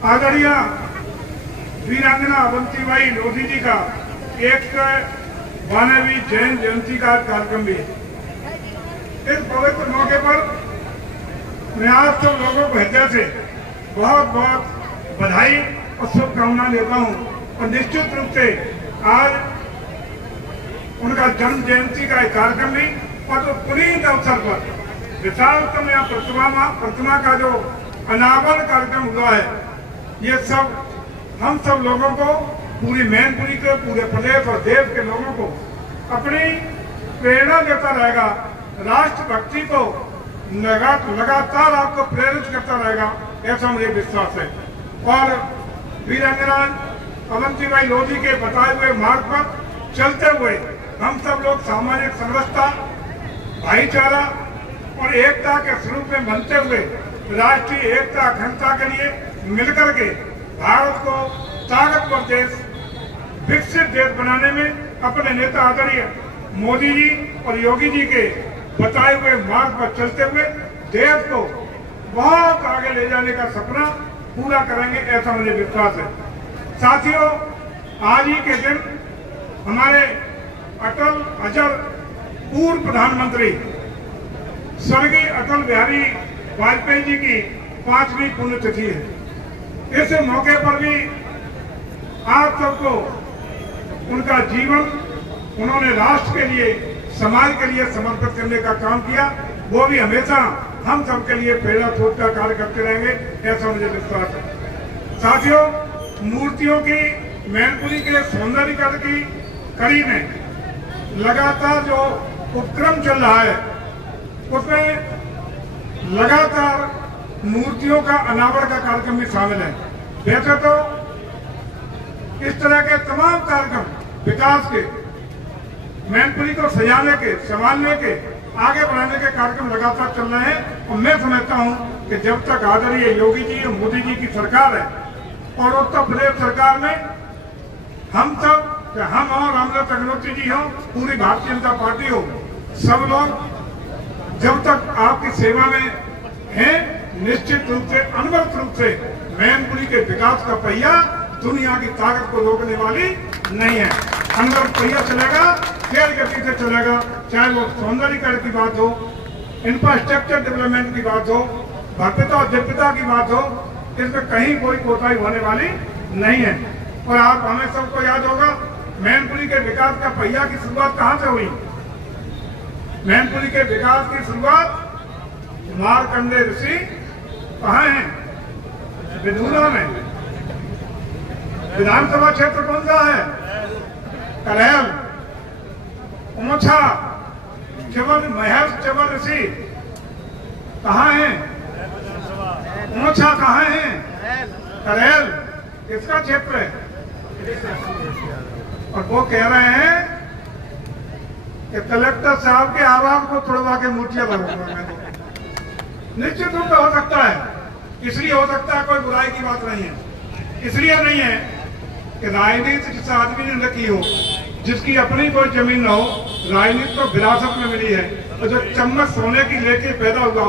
आदरणीय वीरांगना अवंतीबाई लोधी जी का 192वीं जैन जयंती का कार्यक्रम भी है। इस पवित्र मौके पर मैं आप सब लोगों को हृदय से बहुत बहुत बधाई और शुभकामनाएं देता हूं और निश्चित रूप से आज उनका जन्म जयंती का एक कार्यक्रम भी और तो पुनीत अवसर पर विशालतम या प्रतिमा का जो अनावरण कार्यक्रम हुआ है, ये सब हम सब लोगों को, पूरी मैनपुरी के, पूरे प्रदेश और देश के लोगों को अपनी प्रेरणा देता रहेगा, राष्ट्रभक्ति को लगातार आपको प्रेरित करता रहेगा, ऐसा मुझे विश्वास है। और वीरांगना अवंतीबाई लोधी के बताए हुए मार्ग पर चलते हुए हम सब लोग सामाजिक समरसता, भाईचारा और एकता के स्वरूप में बनते हुए राष्ट्रीय एकता अखंडता के लिए मिलकर के भारत को ताकतवर देश, विकसित देश बनाने में अपने नेता आदरणीय मोदी जी और योगी जी के बताए हुए मार्ग पर चलते हुए देश को बहुत आगे ले जाने का सपना पूरा करेंगे, ऐसा मुझे विश्वास है। साथियों, आज ही के दिन हमारे अटल अजर पूर्व प्रधानमंत्री स्वर्गीय अटल बिहारी वाजपेयी जी की 5वीं पुण्यतिथि है। इस मौके पर भी आप सबको उनका जीवन, उन्होंने राष्ट्र के लिए, समाज के लिए समर्पित करने का काम किया, वो भी हमेशा हम सबके लिए प्रेरणा स्रोत का कार्य करते रहेंगे, ऐसा मुझे विश्वास है। साथियों, मूर्तियों की मैनपुरी के सौंदर्यीकरण की कड़ी में लगातार जो उपक्रम चल रहा है, उसमें लगातार मूर्तियों का अनावरण का कार्यक्रम भी शामिल है। वैसे तो इस तरह के तमाम कार्यक्रम विकास के, मैनपुरी को सजाने के, संभालने के, आगे बढ़ाने के कार्यक्रम लगातार चल रहे हैं और मैं समझता हूं कि जब तक आदरणीय योगी जी और मोदी जी की सरकार है और उत्तर प्रदेश सरकार में हम सब, हम और रामनाथ अग्निहोत्री जी हो, पूरी भारतीय जनता पार्टी हो, सब लोग जब तक आपकी सेवा में हैं, निश्चित रूप से, अनवरत रूप से मैनपुरी के विकास का पहिया दुनिया की ताकत को रोकने वाली नहीं है। अनवरत पहिया चलेगा, तेज गति से चलेगा, चाहे वो सौंदर्यीकरण की बात हो, इंफ्रास्ट्रक्चर डेवलपमेंट की बात हो, भव्यता और दिव्यता की बात हो, इसमें कहीं कोई कोताही होने वाली नहीं है। और आप हमें सबको याद होगा, मैनपुरी के विकास का पहिया की शुरुआत कहां से हुई? मैनपुरी के विकास की शुरुआत मार्कंडेय ऋषि कहाँ हैं? विधूना में। विधानसभा क्षेत्र कौन सा है? करेल, ओछा, चवर, महेश चवर ऋषि कहाँ हैं? ओछा कहाँ हैं? करेल किसका क्षेत्र है? और वो कह रहे हैं कि कलेक्टर साहब के आवास को तोड़वा के मूर्तियां लगवाऊंगा। निश्चित रूप से हो सकता है, इसलिए हो सकता है, कोई बुराई की बात नहीं है। इसलिए नहीं है कि राजनीति जिस आदमी ने न की हो, जिसकी अपनी कोई जमीन न हो, राजनीति तो विरासत में मिली है, और जो चम्मच सोने की लेके पैदा हुआ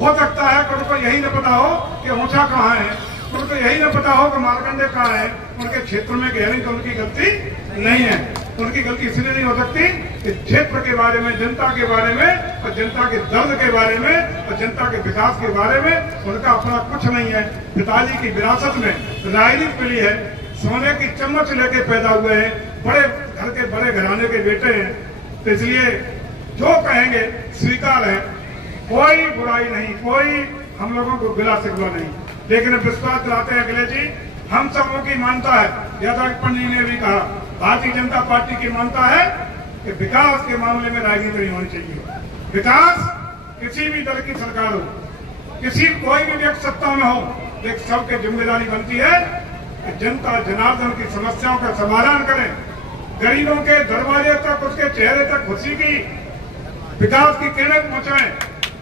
हो सकता है कि उनको यही न पता हो कि ऊंचा कहाँ है, उनको यही न पता हो कि मार्कंडे कहाँ है, उनके क्षेत्र में गहरी, तो उनकी गलती नहीं है। उनकी गलती इसलिए नहीं हो सकती कि क्षेत्र के बारे में, जनता के बारे में, और जनता के दर्द के बारे में, और जनता के विकास के बारे में उनका अपना कुछ नहीं है। पिताजी की विरासत में राजनीति मिली है, सोने की चम्मच लेके पैदा हुए हैं, बड़े घर के बड़े घराने के बेटे हैं, तो इसलिए जो कहेंगे स्वीकार है, कोई बुराई नहीं, कोई हम लोगों को गिला शिकवा नहीं। लेकिन विश्वास दिलाते हैं अखिलेश जी, हम सबों की मानता है, जैसा पंडित जी ने भी कहा, भारतीय जनता पार्टी की मानता है कि विकास के मामले में राजनीति नहीं होनी चाहिए। विकास किसी भी दल की सरकार हो, किसी कोई भी व्यक्ति सत्ता में हो, एक सबकी जिम्मेदारी बनती है कि जनता जनार्दन की समस्याओं का समाधान करें, गरीबों के दरवाजे तक, उसके चेहरे तक खुशी की, विकास की किरणें पहुंचाएं।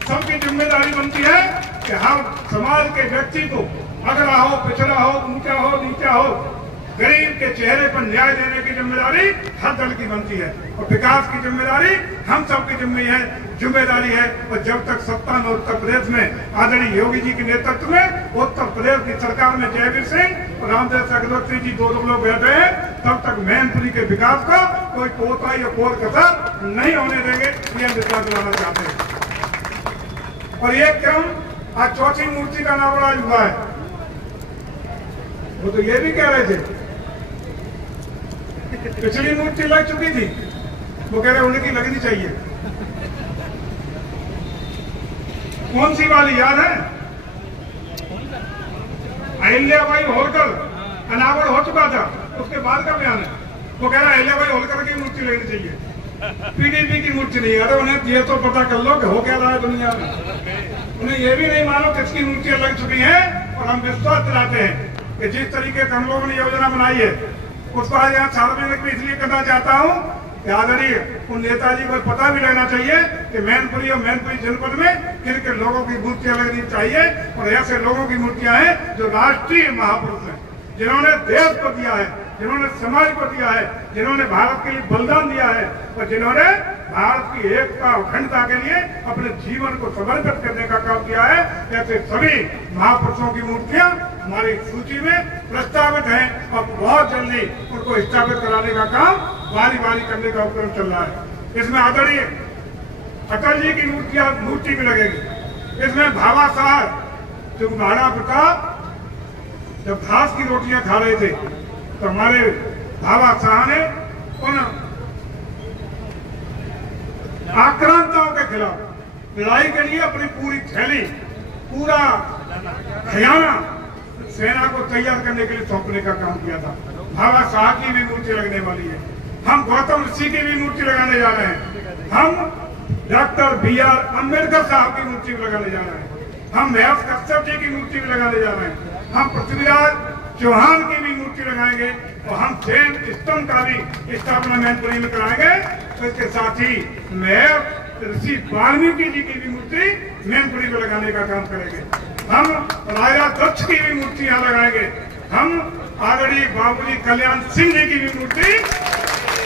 सबकी जिम्मेदारी बनती है कि हर समाज के व्यक्ति को, अगड़ा हो, पिछड़ा हो, ऊंचा हो, नीचा हो, गरीब के चेहरे पर न्याय देने की जिम्मेदारी हर दल की बनती है और विकास की जिम्मेदारी हम सबकी जिम्मेदारी है। और जब तक सत्ता में उत्तर प्रदेश में आदरणीय योगी जी के नेतृत्व में उत्तर प्रदेश की सरकार में जयवीर सिंह और रामदेव चक्रवर्ती जी दो लोग बैठे हैं, तब तक मैनपुरी के विकास को कोई कोताही या कोर कसर नहीं होने देंगे, ये विश्वास दिलाना चाहते हैं। और ये क्रम आज चौथी मूर्ति का अनावरण हुआ है। वो तो ये भी कह रहे थे पिछली मूर्ति लग चुकी थी, वो कह रहे उनकी लगनी चाहिए। कौन सी वाली याद है? अहिल्याबाई होलकर अनावरण हो चुका था, उसके बाद का बयान है। वो कह रहा है अहिल्याबाई होलकर की मूर्ति लगनी चाहिए, पीडीपी की मूर्ति नहीं। अरे उन्हें ये तो पता कर लो कि हो क्या रहा है दुनिया में। उन्हें ये भी नहीं मालूम किसकी मूर्तियां लग चुकी हैं। और हम विश्वास दिलाते हैं कि जिस तरीके से हम लोगों ने योजना बनाई है उसको आज यहाँ सार्वजनिक में इसलिए करना चाहता हूँ कि आदरणीय उन नेताजी को पता भी लगना चाहिए कि मैनपुरी और मैनपुरी जनपद में किन किन लोगों की मूर्तियां लगनी चाहिए। और ऐसे लोगों की मूर्तियां हैं जो राष्ट्रीय महापुरुष हैं, जिन्होंने देश को दिया है, जिन्होंने समाज को दिया है, जिन्होंने भारत के लिए बलिदान दिया है और जिन्होंने भारत की एकता और अखंडता के लिए अपने जीवन को समर्पित करने का काम किया है। ऐसे सभी महापुरुषों की मूर्तियां हमारी सूची में प्रस्तावित हैं और बहुत जल्दी उनको स्थापित कराने का काम बारी बारी करने का उपक्रम चल रहा है। इसमें आदरणीय अटल जी की मूर्ति भी लगेगी। इसमें भाभा साहब जो महाराणा प्रताप जब घास की रोटियां खा रहे थे तो हमारे भाभा साहब ने उन आक्रांताओं के खिलाफ लड़ाई के लिए अपनी पूरी थैली, पूरा खजाना सेना को तैयार करने के लिए सौंपने का काम किया था। भाभा साहब की भी मूर्ति लगने वाली है। हम गौतम ऋषि की भी मूर्ति लगाने जा रहे हैं। हम डॉक्टर BR अम्बेडकर साहब की मूर्ति भी लगाने जा रहे हैं। हम महर्षि कश्यप जी की मूर्ति भी लगाने जा रहे हैं। हम पृथ्वीराज चौहान की भी मूर्ति लगाएंगे और हम जैन स्तंभ का भी स्थापना मैनपुरी में कराएंगे। तो इसके साथ ही महर्षि ऋषि वाल्मीकि जी की भी मूर्ति मैनपुरी में लगाने का काम करेंगे। हम राजा दक्ष की भी मूर्ति यहाँ लगाएंगे। हम आदरणीय बाबूजी कल्याण सिंह जी की भी मूर्ति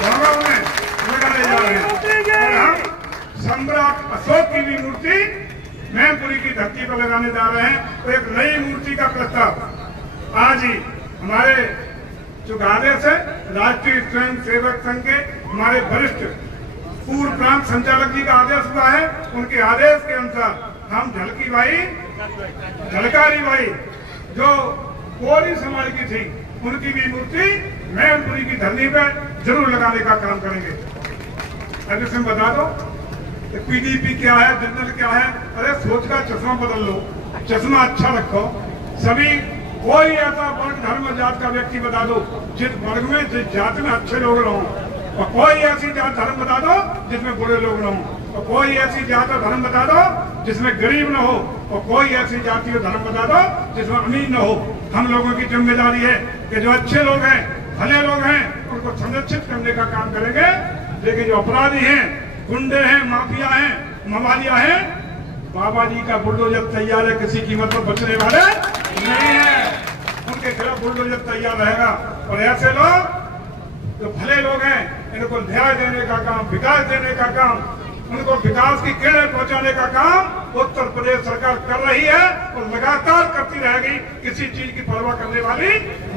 में लगाने जा रहे हैं। और हम सम्राट अशोक की भी मूर्ति मैनपुरी की धरती पर लगाने जा रहे हैं। तो एक नई मूर्ति का प्रस्ताव आज ही हमारे जो आदेश है राष्ट्रीय स्वयं सेवक संघ के हमारे वरिष्ठ पूर्व प्रांत संचालक जी का आदेश हुआ है। उनके आदेश के अनुसार हम झलकारी बाई जो कोरी समाज की थी उनकी भी मूर्ति मैनपुरी की धरती पर जरूर लगाने का काम करेंगे। अभी से बता दो पीडीपी क्या है, जनरल क्या है। अरे सोच का चश्मा बदल लो, चश्मा अच्छा रखो। सभी कोई ऐसा वर्ग धर्म जात का व्यक्ति बता दो जिस वर्ग में जिस जात में अच्छे लोग रहो, और कोई ऐसी जात धर्म बता दो जिसमें बुरे लोग न हो, और कोई ऐसी जात और धर्म बता दो जिसमें गरीब न हो, और कोई ऐसी जाति और धर्म बता दो जिसमें अमीर न हो। हम लोगों की जिम्मेदारी है कि जो अच्छे लोग हैं, भले लोग हैं, उनको संरक्षित करने का काम करेंगे। लेकिन जो अपराधी हैं, गुंडे हैं, माफिया हैं, मवालिया हैं, बाबा जी का बुलडोजर तैयार है, किसी कीमत पर बचने वाले नहीं है। उनके खिलाफ बुलडोजर तैयार रहेगा। और ऐसे लोग जो भले लोग हैं, इनको न्याय देने का काम, विकास देने का काम, उनको विकास की किरणें पहुंचाने का काम उत्तर प्रदेश सरकार कर रही है और लगातार करती रहेगी। किसी चीज की परवाह करने वाली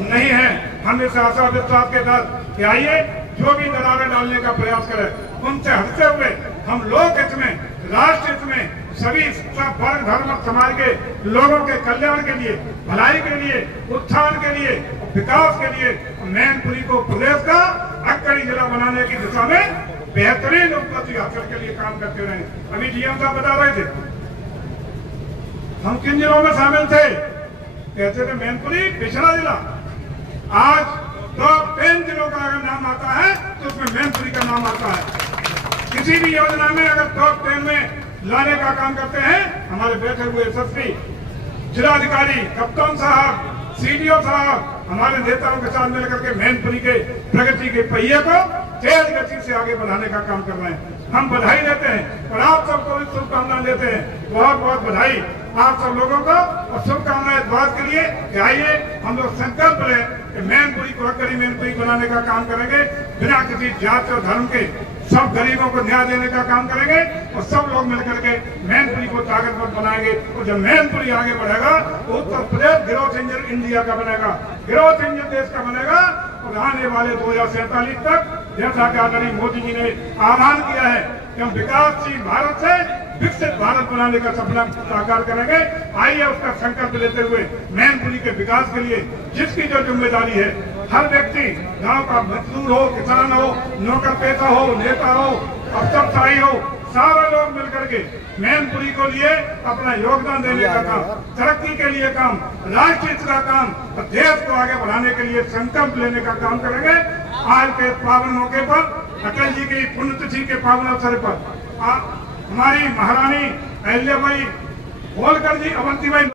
नहीं है। हम इस आशा विश्वास के साथ आइए जो भी दरारें डालने का प्रयास करें उनसे हटते हुए हम लोक हित में, राष्ट्र हित में, सभी वर्ग धर्म समाज के लोगों के कल्याण के लिए, भलाई के लिए, उत्थान के लिए, विकास के लिए मैनपुरी को प्रदेश का अग्रणी जिला बनाने की दिशा में बेहतरीन उपलब्धि हासिल के लिए काम करते रहे। अभी डीएम साहब बता रहे थे हम किन जिलों में शामिल थे, कहते थे मैनपुरी पिछड़ा जिला। आज टॉप 10 जिलों का अगर नाम आता है तो उसमें मैनपुरी का नाम आता है। किसी भी योजना में अगर टॉप 10 में लाने का काम करते हैं हमारे बैठे हुए एसएसपी, जिलाधिकारी, कप्तान साहब, सीडीओ साहब हमारे नेताओं के साथ मिलकर के मैनपुरी के प्रगति के पहिए को तेज गति से आगे बढ़ाने का काम कर रहे हैं। हम बधाई देते हैं और आप सबको भी शुभकामनाएं देते हैं। बहुत बहुत बधाई आप सब लोगों को और शुभकामनाएं इस बात के लिए कि आइए हम लोग संकल्प लें कि मैनपुरी को हकरी मैनपुरी बनाने का काम करेंगे, बिना किसी जाति और धर्म के सब गरीबों को न्याय देने का काम करेंगे और सब लोग मिलकर के मैनपुरी को ताकतवर बनाएंगे। और जब मैनपुरी आगे बढ़ेगा तो Uttar Pradesh growth engine India का बनेगा, ग्रोथ इंजन देश का बनेगा। और आने वाले 2047 तक जैसा कि आदरणीय मोदी जी ने आह्वान किया है कि हम विकासशील भारत से विकसित भारत बनाने का सपना साकार करेंगे। आइए उसका संकल्प लेते हुए मैनपुरी के विकास के लिए जिसकी जो जिम्मेदारी है, हर व्यक्ति गांव का मजदूर हो, किसान हो, नौकर पेशा हो, नेता हो, अफसरशाही हो, सारे लोग मिलकर के मैनपुरी को लिए अपना योगदान देने का काम, तरक्की के लिए काम, राष्ट्र हित का काम और देश को आगे बढ़ाने के लिए संकल्प लेने का काम करेंगे। आज के पावन मौके पर, अटल जी की पुण्यतिथि के पावन अवसर पर हमारी महारानी अहिल्याबाई होलकर जी, अवंतीबाई